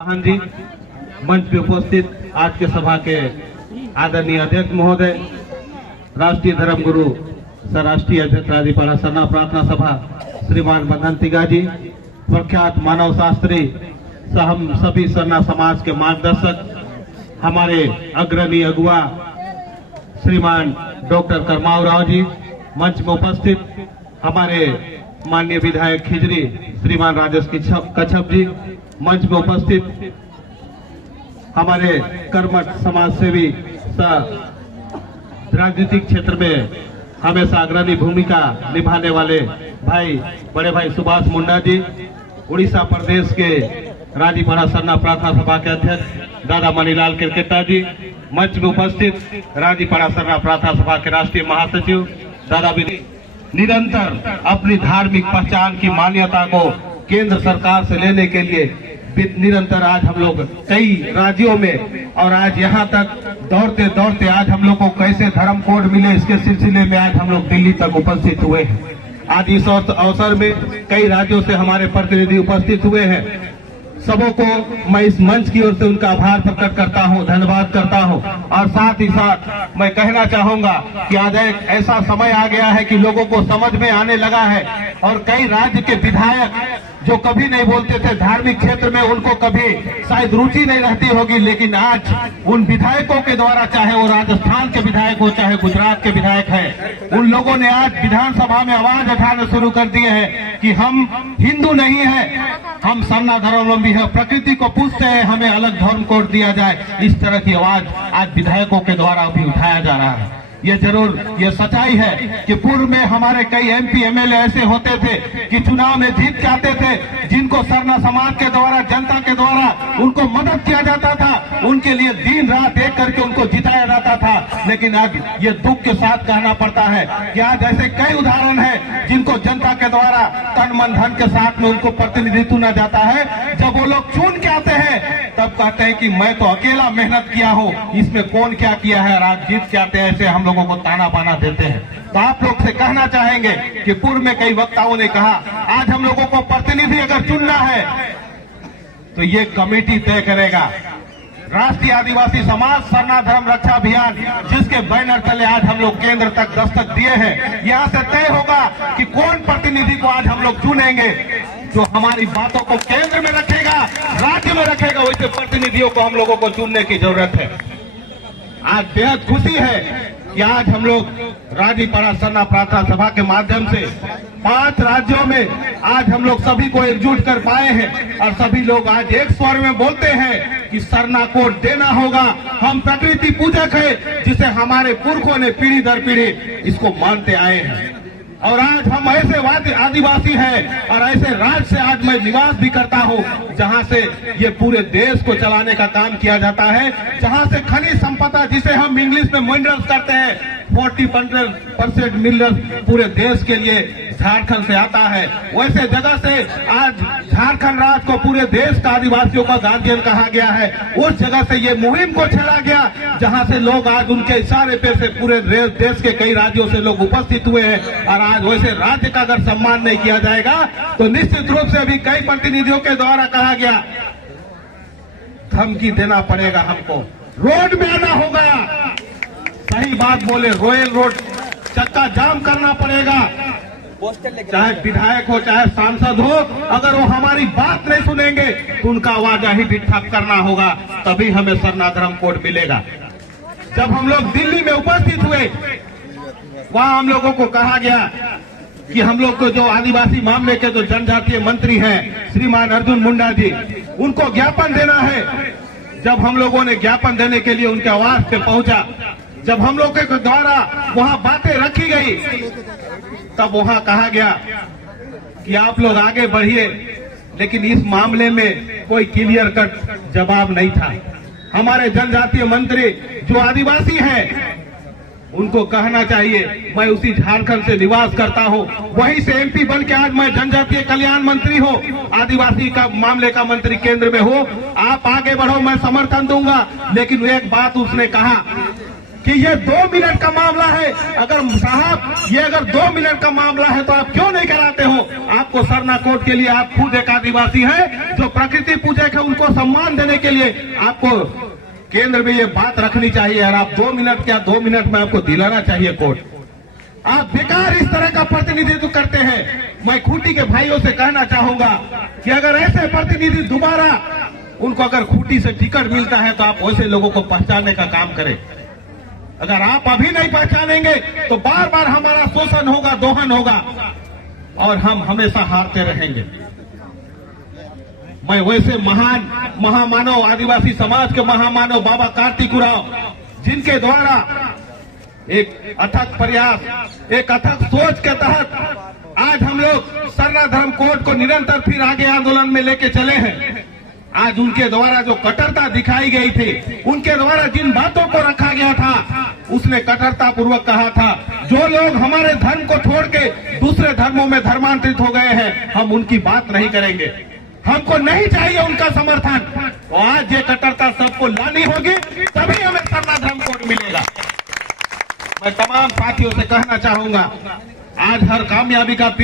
चौहान जी, मंच पे उपस्थित आज के सभा के आदरणीय अध्यक्ष महोदय, राष्ट्रीय धर्म गुरु सर राष्ट्रीय अध्यक्ष राजीपाड़ा सरना प्रार्थना सभा श्रीमान बंधन तिगा जी, प्रख्यात मानव शास्त्री हम सभी सरना समाज के मार्गदर्शक हमारे अग्रणी अगुआ श्रीमान डॉक्टर करमाव राव जी, मंच में उपस्थित हमारे माननीय विधायक खिजरी श्रीमान राजेश कच्छप जी, मंच में उपस्थित हमारे कर्मठ समाज सेवी राजनीतिक क्षेत्र में हमेशा अग्रणी भूमिका निभाने वाले बड़े भाई सुभाष मुंडा जी, उड़ीसा प्रदेश के राजीपाड़ा सरना प्रार्थना सभा के अध्यक्ष दादा मनीलाल किरकेटा जी, मंच में उपस्थित राजीपाड़ा सरना प्रार्थना सभा के राष्ट्रीय महासचिव दादा विनय निरंतर अपनी धार्मिक पहचान की मान्यता को केंद्र सरकार से लेने के लिए निरंतर आज हम लोग कई राज्यों में और आज यहाँ तक दौड़ते दौड़ते आज हम लोग को कैसे धर्म कोड मिले, इसके सिलसिले में आज हम लोग दिल्ली तक उपस्थित हुए हैं। आज इस अवसर में कई राज्यों से हमारे प्रतिनिधि उपस्थित हुए हैं। सबों को मैं इस मंच की ओर से उनका आभार प्रकट करता हूं, धन्यवाद करता हूं। और साथ ही साथ मैं कहना चाहूंगा कि आज एक ऐसा समय आ गया है कि लोगों को समझ में आने लगा है और कई राज्य के विधायक जो कभी नहीं बोलते थे धार्मिक क्षेत्र में, उनको कभी शायद रुचि नहीं रहती होगी, लेकिन आज उन विधायकों के द्वारा, चाहे वो राजस्थान के विधायक हो चाहे गुजरात के विधायक है, उन लोगों ने आज विधानसभा में आवाज उठाना शुरू कर दिए है कि हम हिंदू नहीं है, हम सरना धर्मावलंबी है, प्रकृति को पूजते हैं, हमें अलग धर्म कोड दिया जाए। इस तरह की आवाज आज विधायकों के द्वारा भी उठाया जा रहा है। ये जरूर ये सच्चाई है कि पूर्व में हमारे कई एमपी एमएलए ऐसे होते थे कि चुनाव में जीत जाते थे, जिनको सरना समाज के द्वारा, जनता के द्वारा उनको मदद किया जाता था, उनके लिए दिन रात एक करके उनको जिताया जाता था। लेकिन आज ये दुख के साथ कहना पड़ता है कि आज ऐसे कई उदाहरण है जिनको जनता के द्वारा तन मन धन के साथ में उनको प्रतिनिधित्व चुना जाता है। जब वो लोग चुन के आते हैं तब कहते हैं कि मैं तो अकेला मेहनत किया हूँ, इसमें कौन क्या किया है, आज जीत के आते हैं, ऐसे हम लोगों को ताना बाना देते हैं। तो आप लोग से कहना चाहेंगे कि पूर्व में कई वक्ताओं ने कहा, आज हम लोगों को प्रतिनिधि अगर चुनना है तो ये कमेटी तय करेगा। राष्ट्रीय आदिवासी समाज सरना धर्म रक्षा अभियान, जिसके बैनर तले आज हम लोग केंद्र तक दस्तक दिए हैं, यहाँ से तय होगा कि कौन प्रतिनिधि को आज हम लोग चुनेंगे जो हमारी बातों को केंद्र में रखेगा, राज्य में रखेगा। वैसे प्रतिनिधियों को हम लोगों को चुनने की जरूरत है। आज बेहद खुशी है कि आज हम लोग राजीपाड़ा सरना प्रार्थना सभा के माध्यम से 5 राज्यों में आज हम लोग सभी को एकजुट कर पाए हैं और सभी लोग आज एक स्वर में बोलते हैं कि सरना कोड देना होगा। हम प्रकृति पूजक है, जिसे हमारे पुरखों ने पीढ़ी दर पीढ़ी इसको मानते आए हैं। और आज हम ऐसे आदिवासी हैं और ऐसे राज्य से आज मैं निवास भी करता हूं जहां से ये पूरे देश को चलाने का काम किया जाता है, जहां से खनिज संपदा, जिसे हम इंग्लिश में मिनरल्स करते हैं, 40% मिनरल्स पूरे देश के लिए झारखंड से आता है। वैसे जगह से आज झारखंड राज्य को पूरे देश का आदिवासियों का गार्जियन कहा गया है। उस जगह से ये मुहिम को छेड़ा गया जहां से लोग आज उनके इशारे पे से पूरे देश के कई राज्यों से लोग उपस्थित हुए हैं। और आज वैसे राज्य का अगर सम्मान नहीं किया जाएगा तो निश्चित रूप से अभी कई प्रतिनिधियों के द्वारा कहा गया, धमकी देना पड़ेगा, हमको रोड में आना होगा। सही बात बोले, रॉयल रोड चक्का जाम करना पड़ेगा, चाहे विधायक हो चाहे सांसद हो, अगर वो हमारी बात नहीं सुनेंगे तो उनका आवाजाही भी ठप करना होगा, तभी हमें सरना धर्म कोड मिलेगा। जब हम लोग दिल्ली में उपस्थित हुए, वहां हम लोगों को कहा गया कि हम लोग को जो आदिवासी मामले के जो जनजातीय मंत्री हैं श्रीमान अर्जुन मुंडा जी, उनको ज्ञापन देना है। जब हम लोगों ने ज्ञापन देने के लिए उनके आवास पे पहुंचा, जब हम लोगों के द्वारा वहां बातें रखी गई, तब वहां कहा गया कि आप लोग आगे बढ़िए, लेकिन इस मामले में कोई क्लियर कट जवाब नहीं था। हमारे जनजातीय मंत्री जो आदिवासी हैं उनको कहना चाहिए, मैं उसी झारखंड से निवास करता हूं, वहीं से एमपी बन के आज मैं जनजातीय कल्याण मंत्री हो, आदिवासी का मामले का मंत्री केंद्र में हो, आप आगे बढ़ो, मैं समर्थन दूंगा। लेकिन एक बात उसने कहा कि ये 2 मिनट का मामला है। अगर साहब ये अगर 2 मिनट का मामला है तो आप क्यों नहीं कराते हो? आपको सरना कोड के लिए, आप खुद एक आदिवासी हैं जो प्रकृति पूजक है, उनको सम्मान देने के लिए आपको केंद्र में ये बात रखनी चाहिए। और आप 2 मिनट क्या 2 मिनट में आपको दिलाना चाहिए कोड। आप बेकार इस तरह का प्रतिनिधित्व करते हैं। मैं खूंटी के भाइयों से कहना चाहूंगा कि अगर ऐसे प्रतिनिधि दोबारा उनको अगर खूंटी से टिकट मिलता है तो आप वैसे लोगों को पहचानने का काम करें। अगर आप अभी नहीं पहचानेंगे तो बार बार हमारा शोषण होगा, दोहन होगा और हम हमेशा हारते रहेंगे। मैं वैसे महान महामानव आदिवासी समाज के महामानव बाबा कार्तिक उरांव, जिनके द्वारा एक अथक प्रयास, एक अथक सोच के तहत आज हम लोग सरना धर्म कोड को निरंतर फिर आगे आंदोलन में लेके चले हैं। आज उनके द्वारा जो कट्टरता दिखाई गई थी, उनके द्वारा जिन बातों को रखा गया था, उसने कट्टरता पूर्वक कहा था जो लोग हमारे धर्म को छोड़ के दूसरे धर्मों में धर्मांतरित हो गए हैं, हम उनकी बात नहीं करेंगे, हमको नहीं चाहिए उनका समर्थन। और आज ये कट्टरता सबको लानी होगी, तभी हमें सरना धर्म कोड मिलेगा। मैं तमाम साथियों से कहना चाहूंगा, आज हर कामयाबी का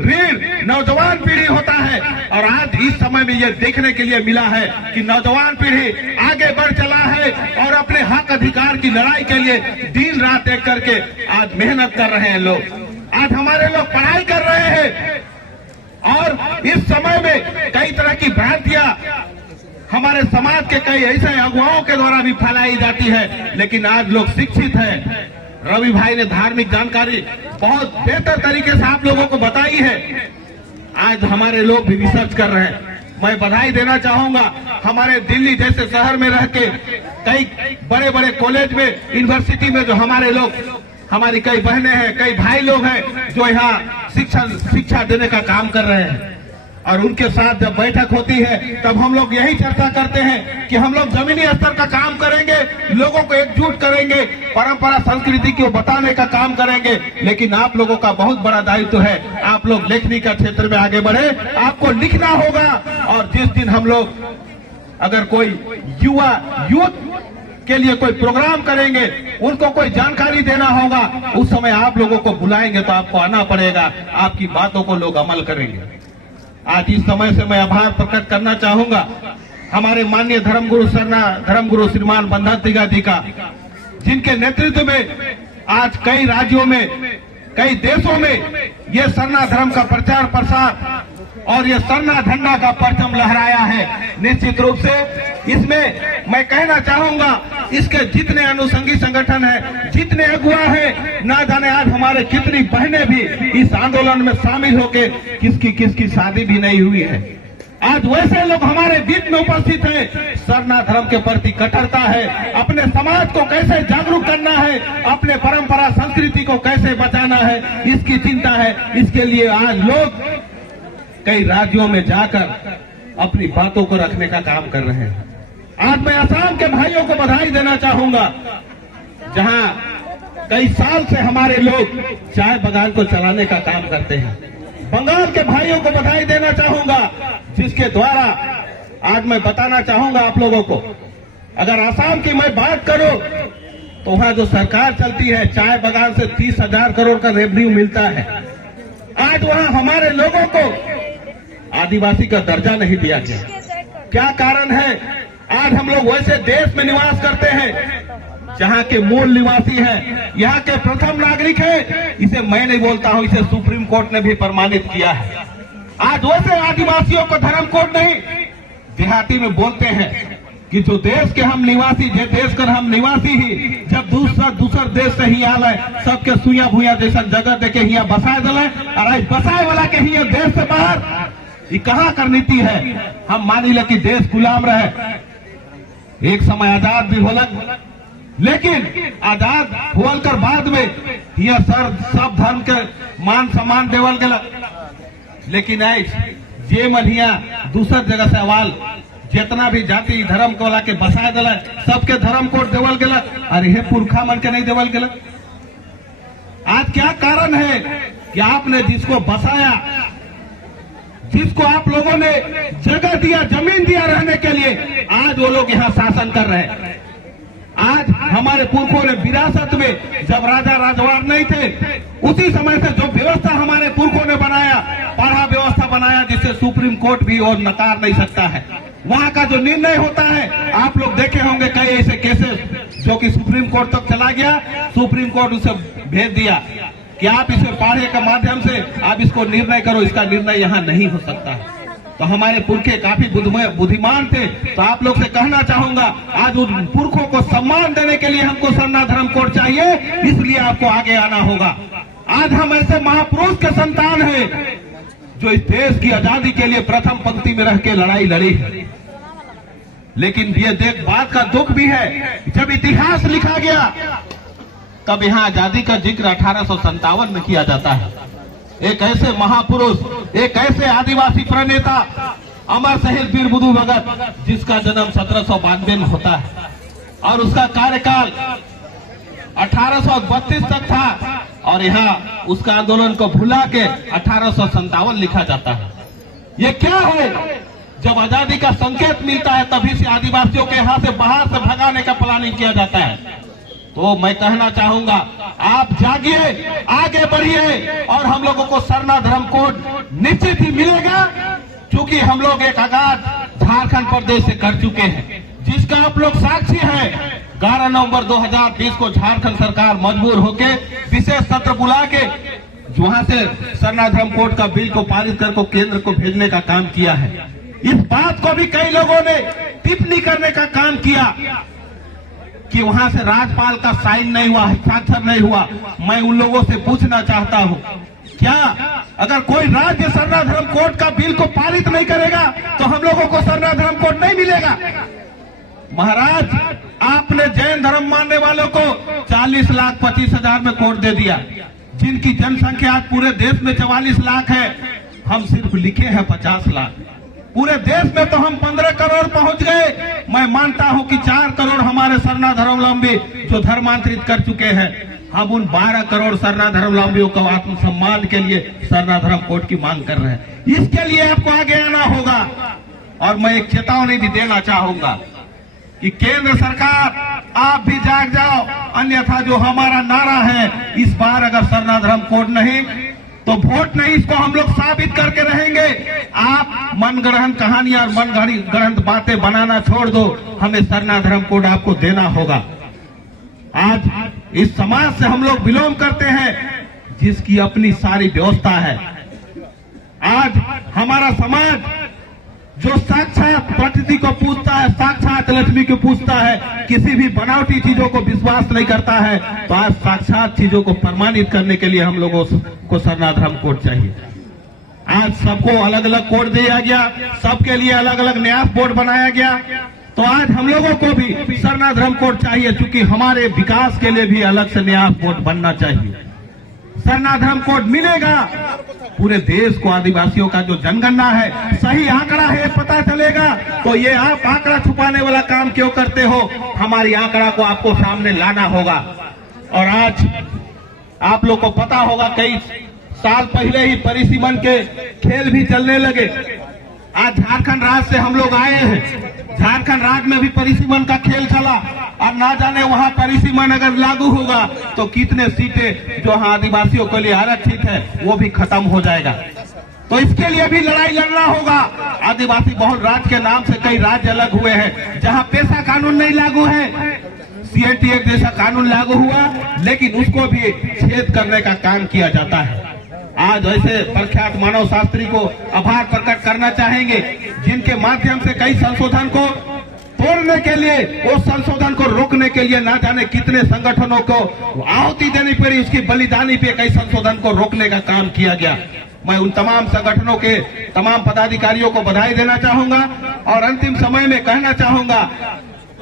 ऋण नौजवान पीढ़ी होता है। और आज इस समय में ये देखने के लिए मिला है कि नौजवान पीढ़ी आगे बढ़ चला है और अपने हक अधिकार की लड़ाई के लिए दिन रात एक करके आज मेहनत कर रहे हैं। लोग आज हमारे लोग पढ़ाई कर रहे हैं और इस समय में कई तरह की भ्रांतियां हमारे समाज के कई ऐसे अगुवाओं के द्वारा भी फैलाई जाती है, लेकिन आज लोग शिक्षित हैं। रवि भाई ने धार्मिक जानकारी बहुत बेहतर तरीके से आप लोगों को बताई है। आज हमारे लोग भी रिसर्च कर रहे हैं। मैं बधाई देना चाहूंगा हमारे दिल्ली जैसे शहर में रह के कई बड़े बड़े कॉलेज में, यूनिवर्सिटी में जो हमारे लोग, हमारी कई बहनें हैं, कई भाई लोग हैं जो यहाँ शिक्षा देने का काम कर रहे हैं। और उनके साथ जब बैठक होती है तब हम लोग यही चर्चा करते हैं कि हम लोग जमीनी स्तर का काम करेंगे, लोगों को एकजुट करेंगे, परंपरा संस्कृति को बताने का काम करेंगे। लेकिन आप लोगों का बहुत बड़ा दायित्व है, आप लोग लेखनी का क्षेत्र में आगे बढ़े, आपको लिखना होगा। और जिस दिन हम लोग अगर कोई यूथ के लिए कोई प्रोग्राम करेंगे, उनको कोई जानकारी देना होगा, उस समय आप लोगों को बुलाएंगे तो आपको आना पड़ेगा, आपकी बातों को लोग अमल करेंगे। आज इस समय से मैं आभार प्रकट करना चाहूंगा हमारे माननीय धर्मगुरु श्रीमान बंधन तिगा जी का, जिनके नेतृत्व में आज कई राज्यों में, कई देशों में ये सरना धर्म का प्रचार प्रसार और ये सरना झंडा का परचम लहराया है। निश्चित रूप से इसमें मैं कहना चाहूंगा, इसके जितने अनुषंगी संगठन हैं, जितने अगुवा हैं, ना जाने आज हमारे कितनी बहनें भी इस आंदोलन में शामिल होके किसकी शादी भी नहीं हुई है। आज वैसे लोग हमारे बीच में उपस्थित हैं। सरना धर्म के प्रति कट्टरता है, अपने समाज को कैसे जागरूक करना है, अपने परंपरा संस्कृति को कैसे बचाना है, इसकी चिंता है। इसके लिए आज लोग कई राज्यों में जाकर अपनी बातों को रखने का काम कर रहे हैं। आज मैं असम के भाइयों को बधाई देना चाहूंगा, जहां कई साल से हमारे लोग चाय बागान को चलाने का काम करते हैं। बंगाल के भाइयों को बधाई देना चाहूंगा, जिसके द्वारा आज मैं बताना चाहूंगा आप लोगों को, अगर असम की मैं बात करूं तो वहां जो सरकार चलती है, चाय बागान से 30,000 करोड़ का रेवेन्यू मिलता है। आज वहां हमारे लोगों को आदिवासी का दर्जा नहीं दिया गया। क्या कारण है? आज हम लोग वैसे देश में निवास करते हैं जहां के मूल निवासी हैं, यहाँ के प्रथम नागरिक हैं। इसे मैं नहीं बोलता हूं, इसे सुप्रीम कोर्ट ने भी प्रमाणित किया है। आज वैसे आदिवासियों को धर्म कोड नहीं, देहाती में बोलते हैं कि जो देश के हम निवासी, जे देश कर हम निवासी ही, जब दूसर देश से ही आवे, सबके सुइया भूया जैसा जगह देके यहाँ बसाए दिले, और आज बसाए वाला के ही देश से बाहर, ये कहाँ कर नीति है? हम मानी ले कि देश गुलाम रहे, एक समय आजाद भी होलक, लेकिन आजाद होल कर बाद में यहाँ सब धर्म के मान सम्मान देवल गया। लेकिन आज जे मन यहाँ दूसर जगह से अवाल जितना भी जाति धर्म को ला के बसाए दिला, सबके धर्म कोड देवल गया। अरे हे पुरखा मन के नहीं देवल गया। आज क्या कारण है कि आपने जिसको बसाया, जिसको आप लोगों ने जगह दिया, जमीन दिया रहने के लिए, आज वो लोग यहाँ शासन कर रहे हैं। आज हमारे पुरखों ने विरासत में, जब राजा राजवाड़ नहीं थे उसी समय से जो व्यवस्था हमारे पुरखों ने बनाया, पढ़ा व्यवस्था बनाया, जिसे सुप्रीम कोर्ट भी और नकार नहीं सकता है। वहां का जो निर्णय होता है, आप लोग देखे होंगे कई ऐसे केसेस जो कि सुप्रीम कोर्ट तक चला गया, सुप्रीम कोर्ट उसे भेज दिया कि आप इसे पढ़े के माध्यम से आप इसको निर्णय करो, इसका निर्णय यहाँ नहीं हो सकता है। तो हमारे पुरखे काफी बुद्धिमान थे। तो आप लोग से कहना चाहूंगा, आज उन पुरखों को सम्मान देने के लिए हमको सरना धर्म कोड चाहिए, इसलिए आपको आगे आना होगा। आज हम ऐसे महापुरुष के संतान हैं जो इस देश की आजादी के लिए प्रथम पंक्ति में रह के लड़ाई लड़ी है। लेकिन ये बात का दुख भी है, जब इतिहास लिखा गया तब यहाँ आजादी का जिक्र 1857 में किया जाता है। एक ऐसे महापुरुष, एक ऐसे आदिवासी प्रणेता अमर शहीद वीर बुधु भगत, जिसका जन्म 1792 में होता है और उसका कार्यकाल 1832 तक था, और यहाँ उसका आंदोलन को भुला के 1857 लिखा जाता है। ये क्या है? जब आजादी का संकेत मिलता है तभी से आदिवासियों के यहाँ से बाहर से भगाने का प्लानिंग किया जाता है। तो मैं कहना चाहूंगा, आप जागिए, आगे बढ़िए और हम लोगों को सरना धर्म कोड निश्चित ही मिलेगा, क्योंकि हम लोग एक आगाज झारखंड प्रदेश से कर चुके हैं, जिसका आप लोग साक्षी हैं। 11 नवंबर 2020 को झारखंड सरकार मजबूर होकर विशेष सत्र बुला के वहां से सरना धर्म कोड का बिल को पारित कर केंद्र को भेजने का काम किया है। इस बात को भी कई लोगों ने टिप्पणी करने का काम किया कि वहां से राज्यपाल का साइन नहीं हुआ, हस्ताक्षर नहीं हुआ। मैं उन लोगों से पूछना चाहता हूं, क्या अगर कोई राज्य सरना धर्म कोड का बिल को पारित नहीं करेगा तो हम लोगों को सरना धर्म कोड नहीं मिलेगा? महाराज, आपने जैन धर्म मानने वालों को 40,25,000 में कोड दे दिया, जिनकी जनसंख्या आज पूरे देश में 44 लाख है, हम सिर्फ लिखे हैं 50 लाख। पूरे देश में तो हम 15 करोड़ पहुंच गए। मैं मानता हूं कि 4 करोड़ हमारे सरना धर्मावलंबी जो धर्मांतरित कर चुके हैं, हम उन 12 करोड़ सरना धर्मावलंबियों को आत्मसम्मान के लिए सरना धर्म कोड की मांग कर रहे हैं। इसके लिए आपको आगे आना होगा। और मैं एक चेतावनी भी देना चाहूंगा कि केंद्र सरकार, आप भी जाग जाओ, अन्यथा जो हमारा नारा है, इस बार अगर सरना धर्म कोड नहीं तो वोट नहीं, इसको हम लोग साबित करके रहेंगे। आप मनगढ़ंत कहानियां और मनगढ़ंत बातें बनाना छोड़ दो, हमें सरना धर्म कोड आपको देना होगा। आज इस समाज से हम लोग बिलोंग करते हैं जिसकी अपनी सारी व्यवस्था है। आज हमारा समाज जो साक्षात प्रकृति को पूजता है, साक्षात लक्ष्मी को पूजता है, किसी भी बनावटी चीजों को विश्वास नहीं करता है, तो आज साक्षात चीजों को प्रमाणित करने के लिए हम लोगों को सरना धर्म कोड चाहिए। आज सबको अलग अलग कोड दिया गया, सबके लिए अलग अलग न्यास बोर्ड बनाया गया, तो आज हम लोगों को भी सरना धर्म कोड चाहिए, क्योंकि हमारे विकास के लिए भी अलग से न्यास बोर्ड बनना चाहिए। सरना धर्म कोड मिलेगा, पूरे देश को आदिवासियों का जो जनगणना है, सही आंकड़ा है, पता चलेगा। तो ये आप आंकड़ा छुपाने वाला काम क्यों करते हो? हमारी आंकड़ा को आपको सामने लाना होगा। और आज आप लोग को पता होगा, कई साल पहले ही परिसीमन के खेल भी चलने लगे। आज झारखंड राज्य से हम लोग आए हैं, झारखंड राज्य में भी परिसीमन का खेल चला, और ना जाने वहां परिसीमन अगर लागू होगा तो कितने सीटें जो आदिवासियों के लिए आरक्षित है वो भी खत्म हो जाएगा। तो इसके लिए भी लड़ाई लड़ना होगा। आदिवासी बहुल राज्य के नाम से कई राज्य अलग हुए हैं, जहां पेशा कानून नहीं लागू है, CAT एक्ट जैसा कानून लागू हुआ, लेकिन उसको भी छेद करने का काम किया जाता है। आज ऐसे प्रख्यात मानव शास्त्री को आभार प्रकट करना चाहेंगे, जिनके माध्यम से कई संशोधन को तोड़ने के लिए, वो संशोधन को रोकने के लिए ना जाने कितने संगठनों को आहुति देनी पड़ी, उसकी बलिदानी पे कई संशोधन को रोकने का काम किया गया। मैं उन तमाम संगठनों के तमाम पदाधिकारियों को बधाई देना चाहूंगा, और अंतिम समय में कहना चाहूंगा,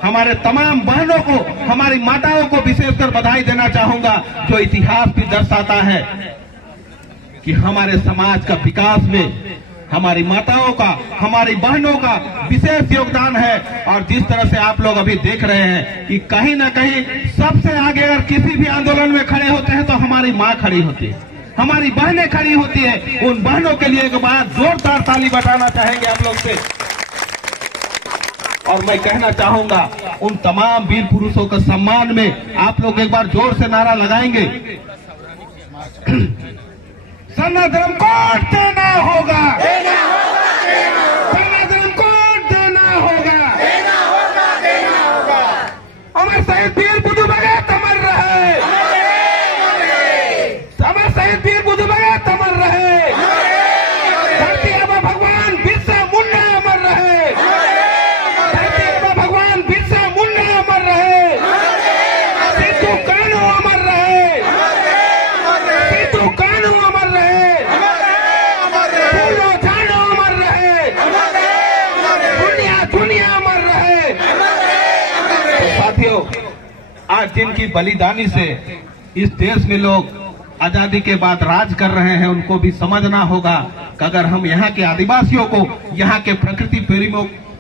हमारे तमाम बहनों को, हमारी माताओं को विशेषकर बधाई देना चाहूंगा, जो इतिहास भी दर्शाता है कि हमारे समाज का विकास में हमारी माताओं का, हमारी बहनों का विशेष योगदान है। और जिस तरह से आप लोग अभी देख रहे हैं कि कहीं ना कहीं सबसे आगे अगर किसी भी आंदोलन में खड़े होते हैं तो हमारी माँ खड़ी होती है, हमारी बहनें खड़ी होती है। उन बहनों के लिए एक बार जोरदार ताली बजाना चाहेंगे आप लोग से। और मैं कहना चाहूंगा उन तमाम वीर पुरुषों के सम्मान में आप लोग एक बार जोर से नारा लगाएंगे, सरना धर्म कोड देना होगा, सरना धर्म कोड देना होगा, अमर शहीद वीर बुद्धू भगत अमर रहे, अमर शहीद वीर बुद्धू भगत अमर रहे, धरती आबा भगवान बिरसा मुंडा अमर रहे, धरती आबा भगवान बिरसा मुंडा अमर रहे, सिद्धू कानू अमर रहे, सिद्धू कानू अमर रहे, फूलो झानो अमर रहे, दुनिया दुनिया अमर रहे। तो साथियों, आज जिनकी बलिदानी से इस देश में लोग आजादी के बाद राज कर रहे हैं, उनको भी समझना होगा कि अगर हम यहाँ के आदिवासियों को, यहाँ के प्रकृति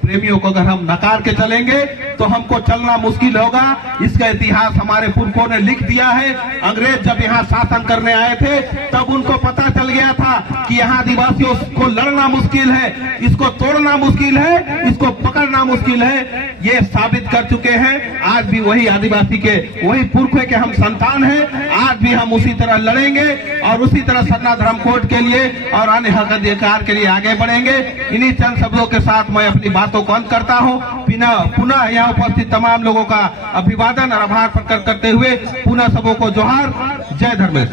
प्रेमियों को अगर हम नकार के चलेंगे तो हमको चलना मुश्किल होगा। इसका इतिहास हमारे पुरखों ने लिख दिया है। अंग्रेज जब यहाँ शासन करने आए थे तब उनको पता चल गया था कि यहाँ आदिवासियों को लड़ना मुश्किल है, इसको तोड़ना मुश्किल है, इसको पकड़ना मुश्किल है। ये साबित कर चुके हैं। आज भी वही आदिवासी के, वही पुरखों के हम संतान हैं। आज भी हम उसी तरह लड़ेंगे और उसी तरह सरना धर्म कोड के लिए और अन्य हक अधिकार के लिए आगे बढ़ेंगे। इन्हीं चंद शब्दों के साथ मैं अपनी बातों को अंत करता हूँ। पुनः यहाँ उपस्थित तमाम लोगों का अभिवादन और आभार प्रकट करते हुए पुनः सबों को जोहार। जय धर्मेश।